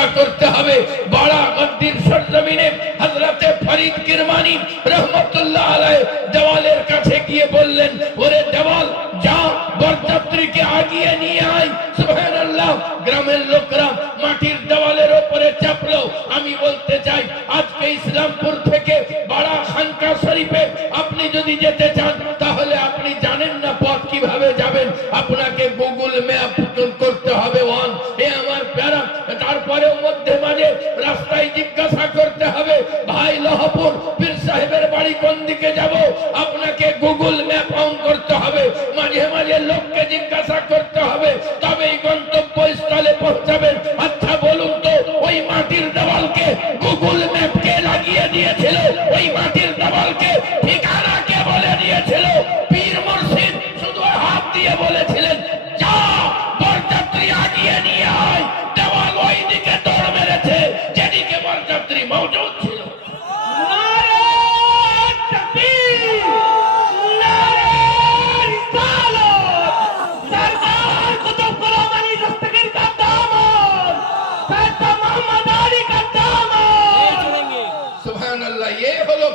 জিজ্ঞাসা করতে হবে। বাড়া সরজমিনে হজরতে ফরিদ কিরমানি রহমতুল্লাহ আলাই দেওয়ালের কাছে গিয়ে বললেন, ওরে দেওয়াল, যা বরযাত্রীকে আগিয়ে নিয়ে আয়। সুবহানাল্লাহ, গ্রামের লোকরা মাটির দেওয়ালের উপরে চাপলো। আমি বলতে চাই, আজকে ইসলামপুর থেকে বাড়া খানকা শরীফে আপনি যদি যেতে পীর সাহেবের বাড়ি কোন দিকে যাব? আপনাকে গুগল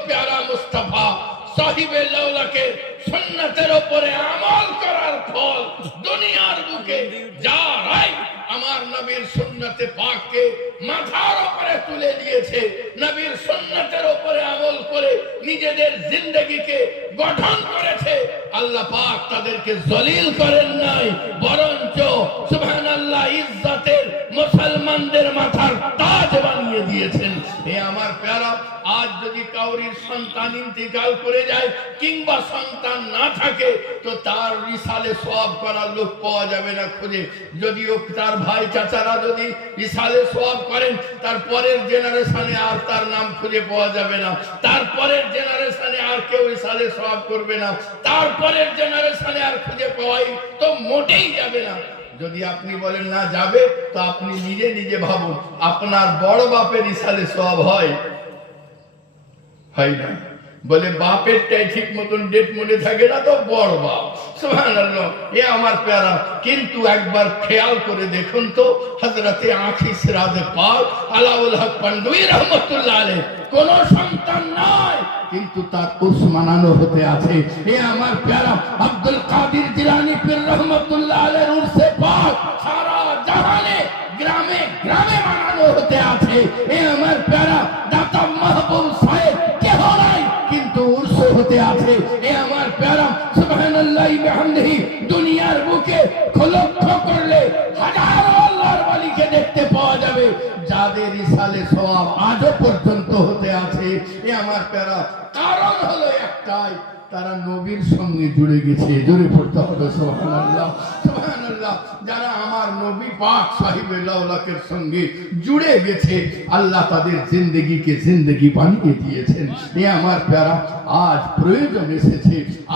প্যারা মুস্তাফা সাহিবে লাউলাকে সুন্নতের উপরে আমল করার ফল দুনিয়ার বুকে যা রাই আমার নবীর সুন্নতে পাককে মাথার উপরে তুলে দিয়েছে। নবীর সুন্নতের উপরে আমল করে নিজেদের জিন্দগিকে গঠন করেছে। আল্লাহ পাক তাদেরকে জলিল করেন নাই, বরঞ্চ সুবহানাল্লাহ ইজ্জতের মুসলমানদের মাথার তাজ বানিয়ে দিয়েছেন। আজ যদি কাউরির সন্তান ইন্তিকাল করে যায় কিংবা সন্তান না থাকে, তো তার রিসালে সব করার লোক পাওয়া যাবে না খুঁজে। যদিও তার ভাই চাচারা যদি রিসালে সব করেন, তার পরের জেনারেশনে আর তার নাম খুঁজে পাওয়া যাবে না। তারপরের জেনারেশনে আর কেউ রিসালে সব করবে না। তারপরের জেনারেশনে আর খুঁজে পাওয়াই তো মোটেই যাবে না। যদি আপনি বলেন, না, যাবে, তো আপনি নিজে নিজে ভাবুন, আপনার বড় বাপের ইসালে সব হয়। হয় না। বলে বাপেরটাই ঠিক মতন ডেট মনে থাকে না তো? বড় বাপ। এ আমার প্যারা। কিন্তু একবার খেয়াল করে দেখুন তো সিরাজে পাক, আলাউল হক পান্ডুই রহমাতুল্লাহ কোন সন্তান কিন্তু তার মানানো হতে আছে। এ আমার প্যারা আব্দুল কাদির জিলানী পীর রহমাতুল্লাহ আলাইহির উরসে পাক, সারা জাহানে, গ্রামে গ্রামে মানানো হতে আছে। এ আমার প্যারা দাতা মাহবুব হতে আছে, এ আমার প্যারা সুবহানাল্লাহ বিহামদিহি, দুনিয়ার বুকে লক্ষ্য করলে হাজারো আল্লাহর ওয়ালিকে দেখতে পাওয়া যাবে, যাদের ইসালে সওয়াব আজও পর্যন্ত হতে আছে। এ আমার প্যারা কারণ হলো একটাই, তারা নবীর সঙ্গে জুড়ে গেছে। জুড়ে পড়তে হবে, সুবহানাল্লাহ। যারা আমার নবী পাক সাহিবে লাউলাকের সঙ্গে জুড়ে গেছে, আল্লাহ তাদের জিন্দগিকে জিন্দগি বানিয়ে দিয়েছেন। এ আমার প্যারা, আজ প্রয়োজন এসেছে,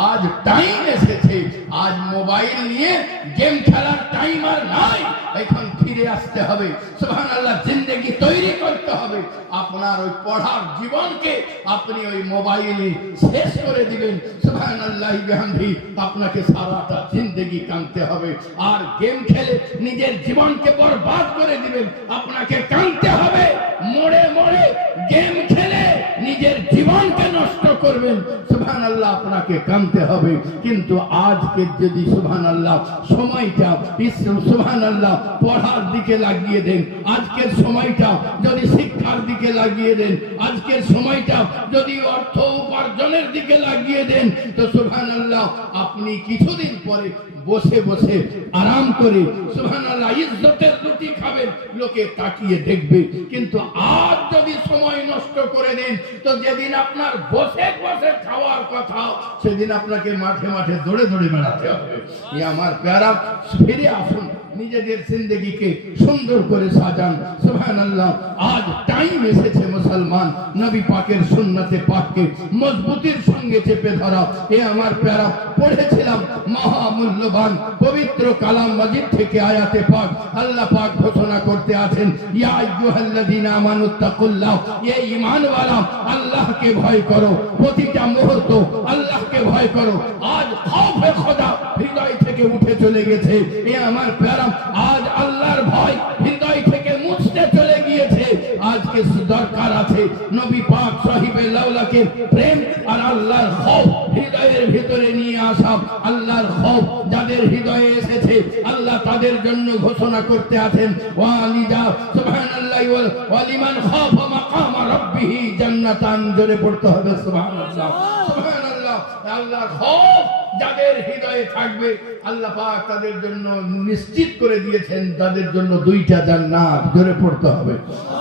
আজ টাইম এসেছে, আজ মোবাইল নিয়ে গেম খেলার টাইম আর নাই, এখন ফিরে আসতে হবে। সুবহানাল্লাহ, জিন্দগি তৈরি করতে হবে। আপনার ওই পড়ার জীবনকে আপনি ওই মোবাইলে শেষ করে দিবেন। সুবহানাল্লাহ বিহামদি, আপনাকে সারাটা জিন্দগি কাঁদতে হবে। আর গেম খেলে নিজের জীবনকে বরবাদ করে দিবেন। আপনাকে কাঁদতে হবে। মোড়ে মোড়ে গেম খেলে নিজের জীবনকে নষ্ট করবেন। আপনাকে কাঁদতে হবে। কিন্তু আজকে যদি সুবহান আল্লাহ সময়টা সুবহান আল্লাহ পড়ার দিকে লাগিয়ে দেন, আজকের সময়টা যদি শিক্ষার দিকে লাগিয়ে দেন, আজকের সময়টা যদি অর্থ উপার্জনের দিকে লাগিয়ে দেন, তো সুবহান আল্লাহ আপনি কিছুদিন পরে বসে বসে আরাম করে সুবহান আল্লাহ ইজ্জতের রুটি খাবেন, লোকে তাকিয়ে দেখবে। কিন্তু আজ যদি সময় নষ্ট করে দেন, তো যেদিন আপনার বসে বসে খাওয়ার কথা সেদিন আপনাকে মাঠে মাঠে দৌড়ে দৌড়ে বেড়াতে হবে। আমার প্যারা ফিরে আসুন। নিজেদের জিন্দগিকে সুন্দর করে সাজান। সুবহানাল্লাহ, আজ টাইম এসেছে মুসলমান। নবী পাকের সুন্নতে পাককে মজবুতির সঙ্গে চেপে ধরা। এ আমার প্যারা, পড়েছিলাম মহামূল্যবান পবিত্র কালাম মাজিদ থেকে আয়াতে পাক। আল্লাহ পাক ঘোষণা করতে আছেন, ইয়া আইয়ুহাল্লাযীনা আমানুত্তাকুল্লাহ এ ঈমানওয়ালা, আল্লাহকে ভয় করো। প্রতিটা মুহূর্ত আল্লাহকে ভয় করো। আজ খাউফে খোদা, হৃদয় থেকে উঠে চলে গেছে। এ আমার প্যারা আজ আল্লাহর ভয় হৃদয় থেকে মুছতে চলে গিয়েছে। আজকে দরকার আছে। নবী পাক সাহিবে লাউলাকে প্রেম আর আল্লাহর খৌফ হৃদয়ের ভিতরে নিয়ে আসা। আল্লাহর খৌফ যাদের হৃদয়ে এসেছে, আল্লাহ তাদের জন্য ঘোষণা করতে আছেন। ওয়ালিদা সুবহানাল্লাহি ওয়াল ওয়ালিমান খাফা মাকাম রাব্বিহি জান্নাতান। জোরে পড়তে হবে, সুবহানাল্লাহ। সুবহানাল্লাহ, আল্লাহর খৌফ যাদের হৃদয়ে থাকবে আল্লাহ পাক তাদের জন্য নিশ্চিত করে দিয়েছেন তাদের জন্য দুইটা জান্নাত। ধরে পড়তে হবে।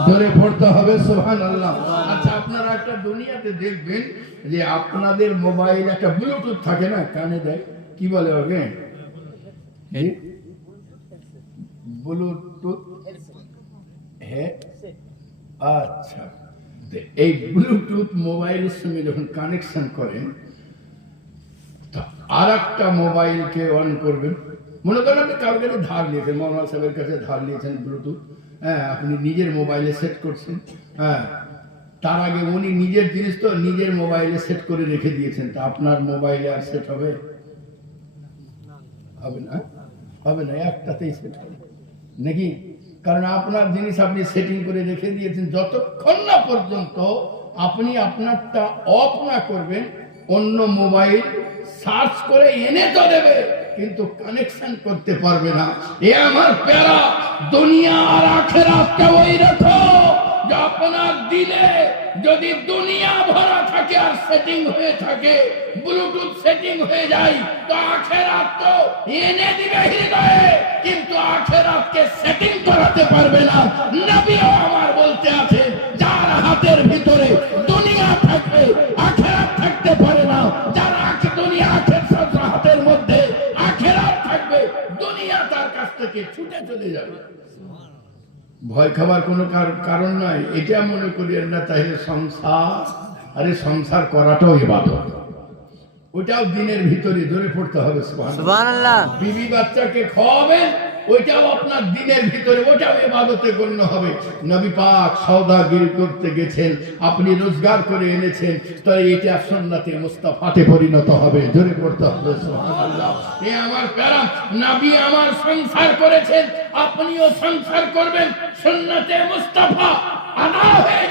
ধরে পড়তে হবে সোহান আল্লাহ আচ্ছা আপনারা একটা দুনিয়াতে দেখবেন যে আপনাদের মোবাইল একটা ব্লুটুথ থাকে না কানে দেয়? কি বলে ওকে? ব্লুটুথ? হ্যাঁ আচ্ছা। এই ব্লুটুথ মোবাইলের সঙ্গে যখন কানেকশন করেন আর একটা মোবাইলকে অন করবেন। মনে করেন আপনি কাছে ধার নিয়েছেন, মৌলানা সাহেবের কাছে ধার নিয়েছেন ব্লুটুথ হ্যাঁ আপনি নিজের মোবাইলে সেট করছেন হ্যাঁ তার আগে উনি নিজের জিনিস তো নিজের মোবাইলে সেট করে রেখে দিয়েছেন, তা আপনার মোবাইলে আর সেট হবে? হবে না হবে না, একটাতেই সেট হবে। নাকি? কারণ আপনার জিনিস আপনি সেটিং করে রেখে দিয়েছেন, যতক্ষণ না পর্যন্ত আপনি আপনারটা অফ না করবেন অন্য মোবাইল সার্চ করে এনে তো দেবে, কিন্তু কানেকশন করতে পারবে না। এ আমার প্যারা, দুনিয়া আর আখেরাতকে ওই রাখো যে আপনার দিলে যদি দুনিয়া ভরা থাকে আর সেটিং হয়ে থাকে ব্লুটুথ সেটিং হয়ে যায়, তো আখেরাত তো এনে দিবে হৃদয়ে, কিন্তু আখেরাতকে সেটিং করাতে পারবে না। নবীও আমার বলতে আছে যার হাতের ভিতরে দুনিয়া থাকবে, আখেরাত থাকতে পারে যার দুনিয়া আখের হাতের মধ্যে আখেরাত থাকবে দুনিয়া তার কাছ থেকে ছুটে চলে যাবে। ভয় খাবার কোনো কারণ নয় এটা মনে করিয়েন না তাহলে সংসার আরে সংসার করাটাও ইবাদত। ওটাও দিনের ভিতরে ধরে পড়তে হবে বিবি বাচ্চাকে খাওয়াবেন ওইটাও আপনার দিনের ভিতরে ওটাও ইবাদতে গণ্য হবে। নবী পাক সওদাগিরি করতে গেছেন, আপনি রোজগার করে এনেছেন তাই এটা সুন্নাতে মুস্তাফাতে পরিণত হবে। জোরে করতে হবে এ আমার প্যারাম নবী আমার সংসার করেছেন, আপনিও সংসার করবেন, সুন্নাতে মুস্তাফা আদা হয়ে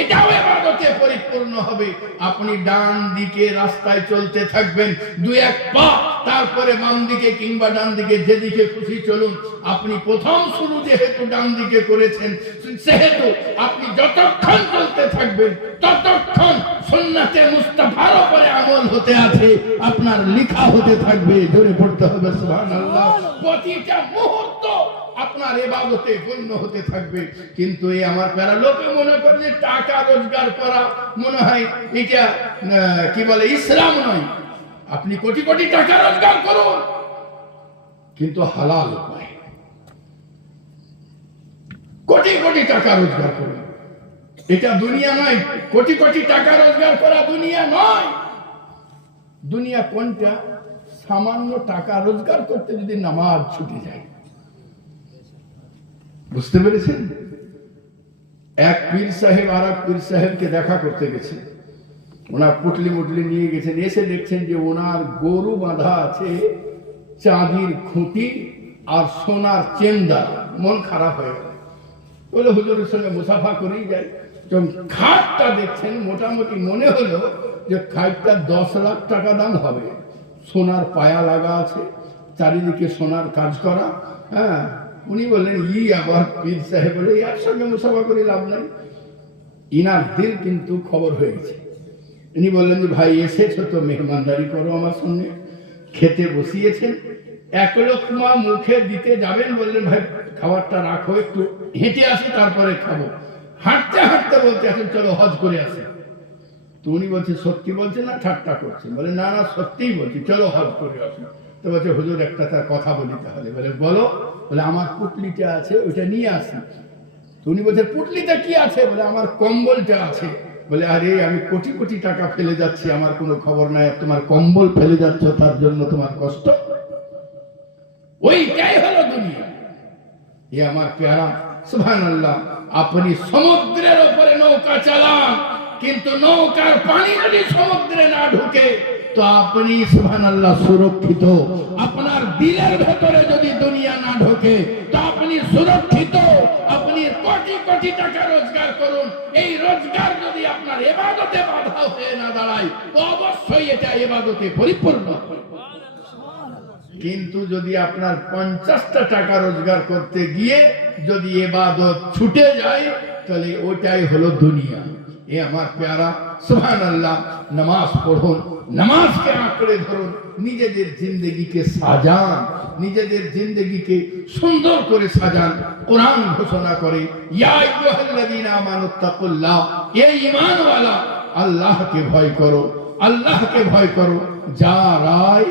এটাও ইবাদতে পরিপূর্ণ হবে। আপনি ডান দিকে রাস্তায় চলতে থাকবেন দুই এক পা, তারপরে বাম দিকে কিংবা ডান দিকে যেদিকে খুশি চলুন। আপনি প্রথম শুরু যেহেতু ডান দিকে করেছেন, সেহেতু আপনি যতক্ষণ চলতে থাকবেন, ততক্ষণ সুন্নাতে মুস্তাফার উপরে আমল হতে আছে, আপনার লেখা হতে থাকবে, ধরে পড়তে হবে, সুবহানাল্লাহ। প্রতিটা মুহূর্ত আপনার এবাদতে গণ্য হতে থাকবে। কিন্তু এই আমার প্যারা লোকে মনে করে যে টাকা রোজগার করা মনে হয় এটা কি বলে, ইসলাম নয়। আপনি কোটি কোটি টাকা রোজগার করুন, কিন্তু হালাল উপায় কোটি কোটি টাকা রোজগার করুন। এটা দুনিয়া নয়, কোটি কোটি টাকা রোজগার করা দুনিয়া নয়। দুনিয়া কোনটা? সামান্য টাকা রোজগার করতে যদি নামাজ ছুটে যায়। বুঝতে পেরেছেন? এক পীর সাহেব আর এক পীর সাহেবকে দেখা করতে গেছেন ওনার পুটলি মুটলি নিয়ে গেছেন, এসে দেখছেন যে ওনার গরু বাঁধা আছে, চাঁদির খুঁটি আর সোনার চেন দ্বারা মন খারাপ হয়ে গেল। বলে হুজুরের সঙ্গে মুসাফা করেই যায় যখন খাটটা দেখছেন, মোটামুটি মনে হলো যে খাটটা দশ লাখ টাকা দাম হবে। সোনার পায়া লাগা আছে, চারিদিকে সোনার কাজ করা হ্যাঁ? উনি বললেন, ই আবার পীর সাহেব বলে ইয়ার সঙ্গে মুসাফা করে লাভ নাই। ইনার দিল কিন্তু খবর হয়ে গেছে ইনি বললেন যে, ভাই, এসেছ তো, মেহমানদারি করো আমার সঙ্গে। খেতে বসিয়েছেন। এক লোকমা মুখে দিতে যাবেন বললেন, ভাই, খাবারটা রাখো একটু। হেঁটে আসি, তারপরে খাব। হাঁটতে হাঁটতে বলতে এখন চলো, হজ করে আসে। তো উনি বলছে, সত্যি বলছে না, ঠাট্টা করছে বলে, না না, সত্যিই বলছি। চলো, হজ করে আসি। তো বলছে, হুজুর, একটা তার কথা বলি তাহলে। বলে, বলো। বলে, আমার পুটলিটা আছে, ওইটা নিয়ে আসি। উনি বলছে পুটলিতে কি আছে? বলে, আমার কম্বলটা আছে। বলে, আরে, আমি কোটি কোটি টাকা ফেলে যাচ্ছি, আমার কোনো খবর নাই। তোমার কম্বল ফেলে যাচ্ছ, তার জন্য তোমার কষ্ট? ওইটাই হলো দুনিয়া। এ আমার পেয়ারা। সুহান আল্লাহ আপনি সমুদ্রের উপরে নৌকা চালান। কিন্তু নৌকার পানি যদি সমুদ্রে না ঢুকে, তো আপনি সুহান আল্লাহ সুরক্ষিত। আপনার দিলের ভেতরে যদি দুনিয়া না ঢোকে, তো আপনি সুরক্ষিত। আপনি কোটি কোটি টাকা রোজগার করুন। এই রোজগার যদি আপনার এবাদতে বাধা হয়ে না দাঁড়ায়, তো অবশ্যই এটা এবাদতে পরিপূর্ণ। কিন্তু যদি আপনার পঞ্চাশটা টাকা রোজগার করতে গিয়ে যদি এবাদত ছুটে যায়, তাহলে ওটাই হলো দুনিয়া। এ আমার প্যারা সুহান আল্লাহ নামাজ পড়ুন, নামাজকে আঁকড়ে ধরুন, নিজেদের জিন্দগিকে সাজান, নিজেদের জিন্দগিকে সুন্দর করে সাজান, কোরআন ঘোষণা করে ঈমানওয়ালা, আল্লাহকে ভয় করো, আল্লাহকে ভয় করো যারাই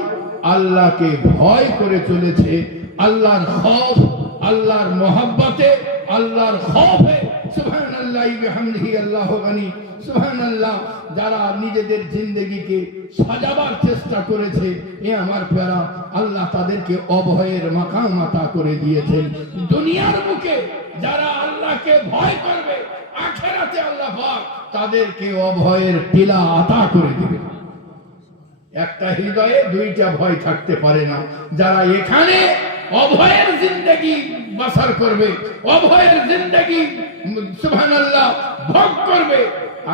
আল্লাহকে ভয় করে চলেছে, আল্লাহর খফ আল্লাহর মোহাব্বতে আল্লাহর খফে সুবহানাল্লাহি বিহামদিহি, আল্লাহু গানি, সুবহানাল্লাহ, যারা নিজেদের জিন্দগিকে সাজাবার চেষ্টা করেছে, এ আমার প্যারা, আল্লাহ তাদেরকে অভয়ের মাকাম আতা করে দিয়েছেন। দুনিয়ার বুকে যারা আল্লাহকে ভয় করবে, আখেরাতে আল্লাহ পাক তাদেরকে অভয়ের টিলা আতা করে দিবে একটা হৃদয়ে দুইটা ভয় থাকতে পারে না। যারা এখানে অভয়ের জিন্দগি বাসার করবে, অভয়ের জিন্দগি সুবহানাল্লাহ ভোগ করবে।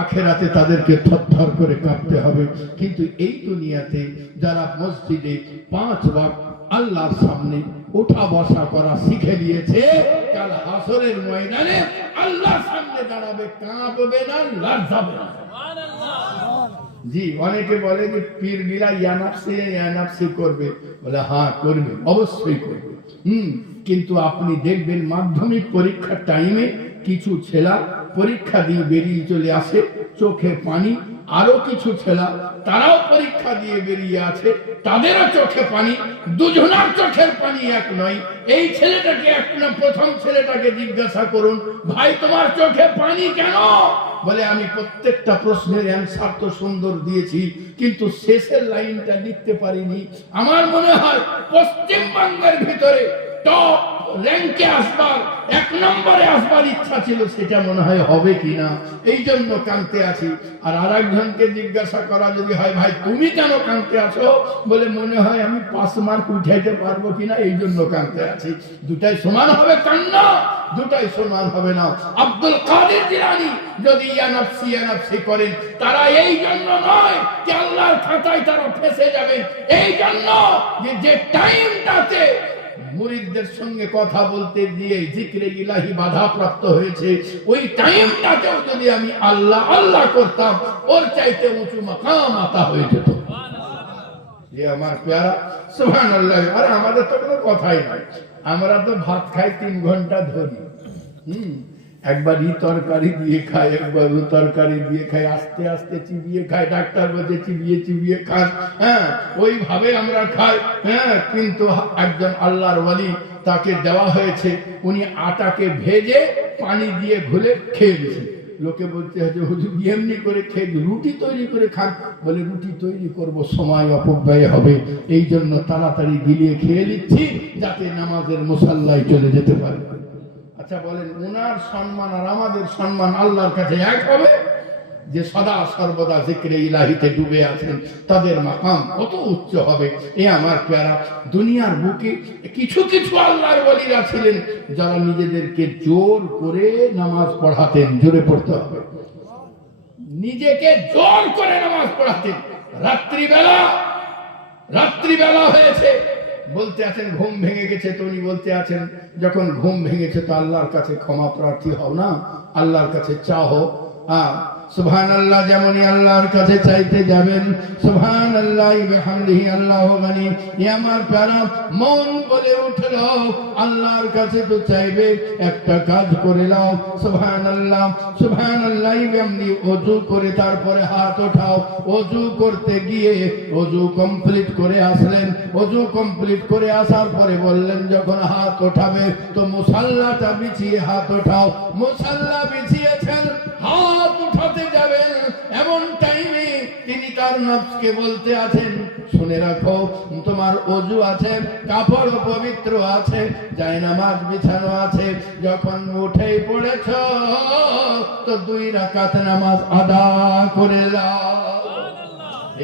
আখেরাতে তাদেরকে থরথর করে কাঁপতে হবে। কিন্তু এই দুনিয়াতে যারা মসজিদে পাঁচ ওয়াক্ত আল্লাহর সামনে ওঠা বসা করা শিখে দিয়েছে, কাল হাসরের ময়দানে আল্লাহর সামনে দাঁড়াবে কাঁপবে না, লজ্জাবে না। জি, অনেকে বলে যে করবে। বলে হ্যাঁ করবে, অবশ্যই করবে। হুম, কিন্তু আপনি দেখবেন মাধ্যমিক পরীক্ষার টাইমে কিছু ছেলা পরীক্ষা দিয়ে বেরিয়ে চলে আসে চোখে পানি। আরও কিছু ছেলা, তারাও পরীক্ষা দিয়ে বেরিয়ে আছে তাদেরও চোখে পানি, দুজনার চোখের পানি এক নয়। এই ছেলেটাকে প্রথম ছেলেটাকে জিজ্ঞাসা করুন, ভাই, তোমার চোখে পানি কেন? বলে, আমি প্রত্যেকটা প্রশ্নের অ্যান্সার তো সুন্দর দিয়েছি, কিন্তু শেষের লাইনটা লিখতে পারিনি। আমার মনে হয় পশ্চিমবঙ্গের ভিতরে টপ র্যাঙ্কে আসবার, এক নম্বরে আসবার ইচ্ছা ছিল, সেটা মনে হয় হবে কিনা? এই জন্য কানতে আছি। আর আর একজনকে জিজ্ঞাসা করা যদি হয়, ভাই, তুমি কেন কানতে আছো? বলে, মনে হয় আমি পাঁচ মার্ক উঠাইতে পারব কিনা? এই জন্য কানতে আছি। দুটাই সমান হবে কান্না, দুটাই সমান হবে না। আব্দুল কাদের জিলানি যদি ইয়ানাফসি ইয়ানাফসি করেন, তারা এই জন্য নয় যে আল্লাহর খাতায় তারা ফেসে যাবেন এই জন্য যে টাইমটাতে মুরিদদের সঙ্গে কথা বলতে গিয়ে জিক্রে ইলাহি বাধা প্রাপ্ত হয়েছে। ওই টাইমটাতেও যদি আমি আল্লাহ আল্লাহ করতাম, ওর চাইতে উঁচু মাকাম আতা হয়ে যেত। আমার পেয়ারা সুহান আল্লাহ আরে আমাদের তো কোনো কথাই নাই। আমরা তো ভাত খাই তিন ঘণ্টা ধরি। হুম একবার ই তরকারি দিয়ে খাই একবার ও তরকারি দিয়ে খাই আস্তে আস্তে চিবিয়ে খাই ডাক্তার বলছে চিবিয়ে চিবিয়ে খান। হ্যাঁ ওইভাবে আমরা খাই। হ্যাঁ কিন্তু একজন আল্লাহর ওয়ালি তাকে দেওয়া হয়েছে, উনি আটাকে ভেজে পানি দিয়ে ঘুলে খেয়ে দিয়েছেন লোকে বলতে হচ্ছে হুজুর, এমনি করে খেয়ে রুটি তৈরি করে খান। বলে, রুটি তৈরি করব, সময় অপব্যয় হবে। এই জন্য তাড়াতাড়ি গিলিয়ে খেয়ে নিচ্ছি, যাতে নামাজের মুসাল্লায় চলে যেতে পারে। আচ্ছা বলেন ওনার সম্মান আর আমাদের সম্মান আল্লাহর কাছে এক হবে? যে সদা সর্বদা জিক্রে ইলাহিতে ডুবে আছেন, তাদের মাকাম কত উচ্চ হবে? এ আমার প্যারা, দুনিয়ার বুকে কিছু কিছু আল্লাহর বলিরা ছিলেন, যারা নিজেদেরকে জোর করে নামাজ পড়াতেন, জোরে পড়তে হবে। নিজেকে জোর করে নামাজ পড়াতেন। রাত্রিবেলা রাত্রিবেলা হয়েছে বলতে আছেন, ঘুম ভেঙে গেছে তো উনি বলতে আছেন, যখন ঘুম ভেঙেছে তো আল্লাহর কাছে ক্ষমা প্রার্থী হও না, আল্লাহর কাছে চাও হ্যাঁ সুবহান আল্লাহ যেমনই আল্লাহর কাছে চাইতে যাবেন সুবহান আল্লাহ বিহামদিহি, আল্লাহ গানি, এ আমার প্যারা মন বলে উঠল আল্লাহর কাছে তো চাইবে একটা কাজ করে নাও সুবহান আল্লাহ সুবহান আল্লাহ বিহামদি ওযু করে তারপরে হাত ওঠাও ওযু করতে গিয়ে ওযু কমপ্লিট করে আসলেন ওযু কমপ্লিট করে আসার পরে বললেন, যখন হাত ওঠাবে, তো মুসাল্লাটা বিছিয়ে হাত ওঠাও মুসাল্লা বিছিয়েছেন হাত উঠাতে যাবেন এমন টাইমে তার নফসকে বলতে আছেন শুনে রাখো, তোমার অজু আছে কাপড় পবিত্র আছে যাই নামাজ বিছানো আছে, যখন উঠেই পড়েছ, তো দুই রাকাত নামাজ আদা করে দাও।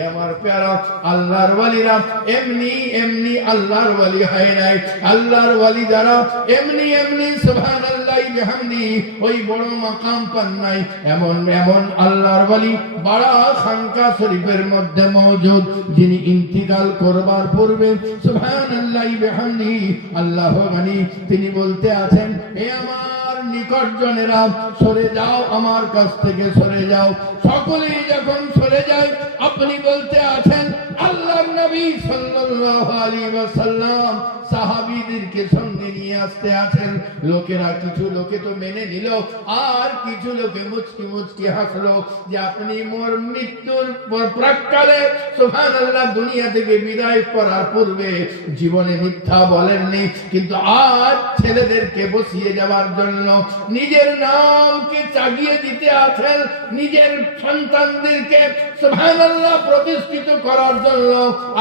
আমার প্যারা আল্লাহর ওয়ালিরা, এমনি এমনি আল্লাহর ওয়ালি হয় নাই। আল্লাহর ওয়ালি যারা, এমনি এমনি, সুবহানাল্লাহ বিহামদি, ওই বড় মাকাম পান নাই। এমন এমন আল্লাহর ওয়ালি বাড়া খানকা শরীফের মধ্যে মওজুদ, যিনি ইন্তিকাল করবার পূর্বে, সুবহানাল্লাহ বিহামদি আল্লাহ গানি তিনি বলতে আছেন হে আমার নিকট সরে যাও, আমার কাছ থেকে সরে যাও। সকলেই যখন সরে যায়, আপনি বলতে আছেন আল্লাহ নবী সাল্লাল্লাহু আলাইহি ওয়াসাল্লাম সাহাবীদেরকে সঙ্গে নিয়ে আসতে আছেন। লোকেরা কিছু লোকে তো মেনে নিল, আর কিছু লোকে মুচকি মুচকি হাসলো যে আপনি মোর মৃত্যুর পর- প্রাককালে সুবহানাল্লাহ দুনিয়া থেকে বিদায় করার পূর্বে জীবনে মিথ্যা বলেননি, কিন্তু আজ ছেলেদেরকে বসিয়ে যাওয়ার জন্য নিজের নামকে চাগিয়ে দিতে আছেন নিজের সন্তানদেরকে প্রতিষ্ঠিত করার জন্য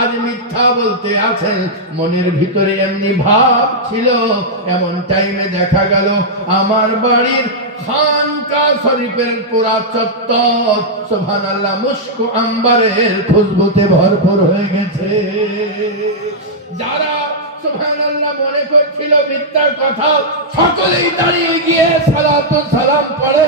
আজ মিথ্যা বলতে আছেন। মনের ভিতরে এমনি ভাব ছিল, এমন টাইমে দেখা গেল আমার বাড়ির খানকা শরীফের চত্বর সুবহানাল্লাহ মুস্কো আম্বারের খুশবুতে ভরপুর হয়ে গেছে। যারা মনে করছিল মিথ্যার কথা। সকলেই দাঁড়িয়ে গিয়ে সালাত সালাম পড়ে।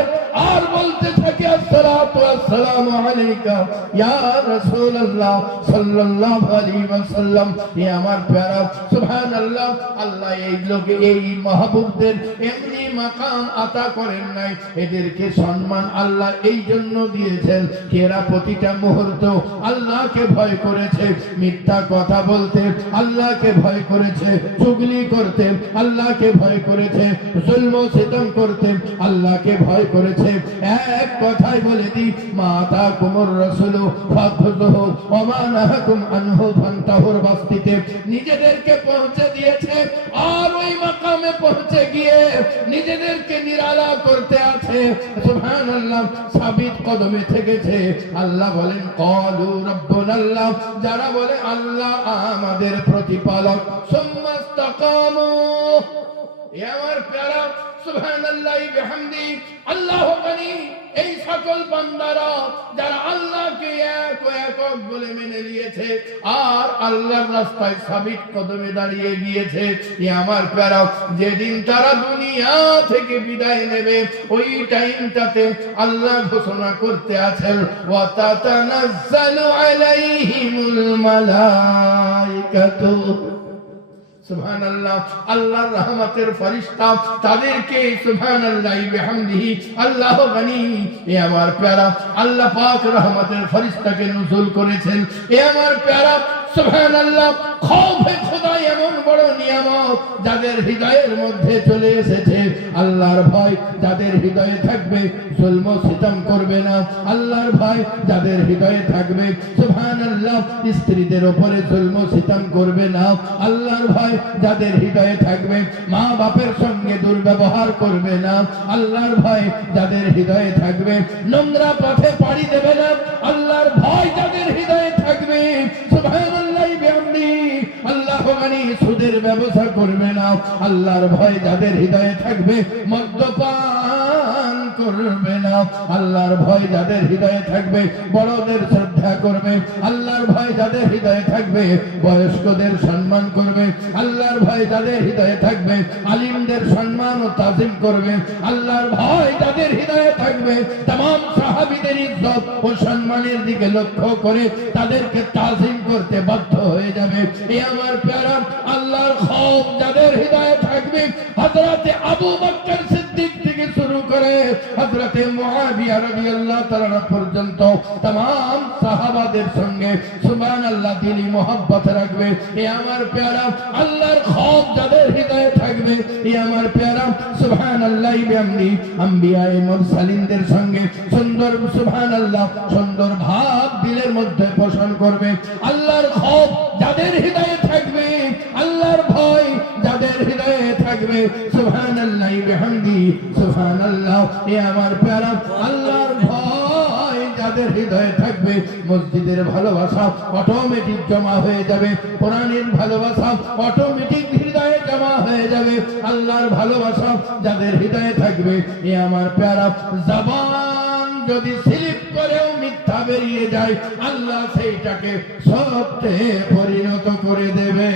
আর বলতে থাকে আসসালাতু আসসালামু আলাইকা, ইয়া রাসূলুল্লাহ সাল্লাল্লাহু আলাইহি ওয়াসাল্লাম এ আমার প্যারা, সুবহানাল্লাহ, আল্লাহ এই লোকে, এই মাহবুবদের এমনি মাকাম আতা করেন নাই। এদেরকে সম্মান আল্লাহ এই জন্য দিয়েছেন। এরা প্রতিটা মুহূর্ত আল্লাহকে ভয় করেছে, মিথ্যা কথা বলতে আল্লাহকে ভয় করেছে, চুগলি করতে আল্লাহকে ভয় করেছে, জুলম সিতম করতে আল্লাহকে ভয় করেছে। এক কথাই বলে দি নিজেদেরকে পৌঁছে দিয়েছে আর ওই মাকামে পৌঁছে গিয়ে নিজেদেরকে নিরালা করতে আছে। সাবিত কদমে থেকেছে। আল্লাহ বলেন, কলু রব্বুল আল্লাহ যারা বলে, আল্লাহ আমাদের প্রতিপালক। সুম্মাস্তাকামু এ আমার প্যারা যেদিন তারা দুনিয়া থেকে বিদায় নেবে ওই টাইমটাতে আল্লাহ ঘোষণা করতে আছেন আল্লাহর রহমতের ফরিস্তা, তাদেরকে আল্লাহ এ আমার প্যারা, আল্লাহ রহমতের নজুল করেছেন, এ আমার প্যারা স্ত্রীদের উপরে জুলম সিতম করবে না। আল্লাহর ভয় যাদের হৃদয়ে থাকবে, মা বাপের সঙ্গে দুর্ব্যবহার করবে না। আল্লাহর ভয় যাদের হৃদয়ে থাকবে, নোংরা পথে পাড়ি দেবে না। আল্লাহর ভয় যাদের হৃদয়ে থাকবে বিহামদি আল্লাহ সুদের ব্যবসা করবে না। আল্লাহর ভয় যাদের হৃদয়ে থাকবে মদ্যপান। করবে না। আল্লাহর ভয় যাদের হৃদয়ে থাকবে, বড়দের শ্রদ্ধা করবে। আল্লাহর ভয় যাদের হৃদয়ে থাকবে, বয়স্কদের সম্মান করবে। আল্লাহর ভয় যাদের হৃদয়ে থাকবে, আলিমদের সম্মান ও তাজিম করবে। আল্লাহর ভয় যাদের হৃদয়ে থাকবে তাম সাহাবিদের ইজ্জত ও সম্মানের দিকে লক্ষ্য করে তাদেরকে তাজিম করতে বাধ্য হয়ে যাবে। এ আমার প্যারা, আল্লাহর খব যাদের হৃদয়ে থাকবে হজরতে আবু বক্কর করে হযরতে মুআবিয়া রাদিয়াল্লাহু তাআলা পর্যন্ত तमाम সাহাবাদের সঙ্গে সুবহানাল্লাহ দিলি মোহাব্বত রাখবে এ আমার প্যারা আল্লাহর খৌফ যাদের হৃদয়ে থাকবে এ আমার প্যারা সুবহানাল্লাহ বিহামদি আম্বিয়ায়ে মুরসালিনদের সঙ্গে সুন্দর সুবহানাল্লাহ সুন্দর ভাব দিলের মধ্যে পোষণ করবে আল্লাহর খৌফ যাদের হৃদয়ে থাকবে আল্লাহর ভয় যাদের হৃদয়ে থাকবে সুবহানাল্লাহ মসজিদের ভালোবাসা অটোমেটিক জমা হয়ে যাবে। কোরআনের ভালোবাসা অটোমেটিক হৃদয়ে জমা হয়ে যাবে। আল্লাহর ভালোবাসা যাদের হৃদয়ে থাকবে, এ আমার প্যারা। জবান যদি স্লিপ করেও মিথ্যা বেরিয়ে যায়, আল্লাহ সেইটাকে সত্যে পরিণত করে দেবে।